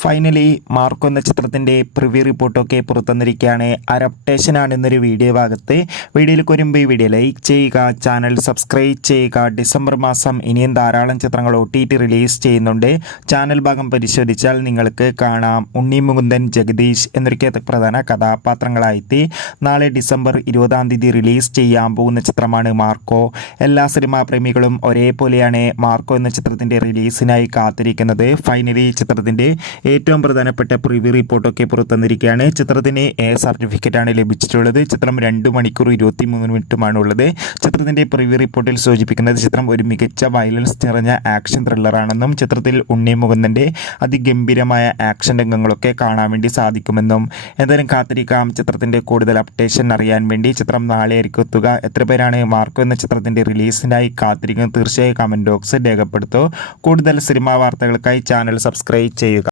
Finally Marco എന്ന ചിത്രത്തിൻ്റെ preview റിപ്പോർട്ടൊക്കെ പുറത്തുവന്നിരിക്കുകയാണ്. അഡാപ്റ്റേഷനാണ് എന്നൊരു വീഡിയോ ഭാഗത്ത്. വീഡിയോയിലേക്ക് വരുമ്പോൾ ഈ വീഡിയോ ലൈക്ക് ചെയ്യുക, ചാനൽ സബ്സ്ക്രൈബ് ചെയ്യുക. ഡിസംബർ മാസം ഇനിയും ധാരാളം ചിത്രങ്ങൾ OTT റിലീസ് ചെയ്യുന്നുണ്ട്. ചാനൽ ഭാഗം പരിശോധിച്ചാൽ നിങ്ങൾക്ക് കാണാം. ഉണ്ണി മുകുന്ദൻ, ജഗദീഷ് എന്നൊക്കെ പ്രധാന കഥാപാത്രങ്ങളായിട്ട് നാളെ ഡിസംബർ 20 റിലീസ് ചെയ്യാൻ പോകുന്ന ചിത്രമാണ് മാർക്കോ. എല്ലാ സിനിമാ പ്രേമികളും ഒരേപോലെയാണ് മാർക്കോ എന്ന ചിത്രത്തിൻ്റെ റിലീസിനായി കാത്തിരിക്കുന്നത്. ഫൈനലി ചിത്രത്തിൻ്റെ ഏറ്റവും പ്രധാനപ്പെട്ട പ്രിവ്യൂ റിപ്പോർട്ടൊക്കെ പുറത്തുവന്നിരിക്കുകയാണ്. ചിത്രത്തിന് A സർട്ടിഫിക്കറ്റാണ് ലഭിച്ചിട്ടുള്ളത്. ചിത്രം 2 മണിക്കൂർ 23 മിനിറ്റുമാണ് ഉള്ളത്. ചിത്രത്തിൻ്റെ പ്രിവ്യൂ റിപ്പോർട്ടിൽ സൂചിപ്പിക്കുന്നത് ചിത്രം ഒരു മികച്ച വയലൻസ് നിറഞ്ഞ ആക്ഷൻ ത്രില്ലറാണെന്നും ചിത്രത്തിൽ ഉണ്ണി മുകുന്ദൻ്റെ അതിഗംഭീരമായ ആക്ഷൻ രംഗങ്ങളൊക്കെ കാണാൻ വേണ്ടി സാധിക്കുമെന്നും. എന്തായാലും കാത്തിരിക്കാം ചിത്രത്തിൻ്റെ കൂടുതൽ അപ്ഡേഷൻ അറിയാൻ വേണ്ടി. ചിത്രം നാളെ ആയിരിക്കും എത്തുക. എത്ര പേരാണ് മാർക്കോ എന്ന ചിത്രത്തിൻ്റെ റിലീസിനായി കാത്തിരിക്കുന്നത്? തീർച്ചയായും കമൻറ്റ് ബോക്സിൽ രേഖപ്പെടുത്തൂ. കൂടുതൽ സിനിമാ വാർത്തകൾക്കായി ചാനൽ സബ്സ്ക്രൈബ് ചെയ്യുക.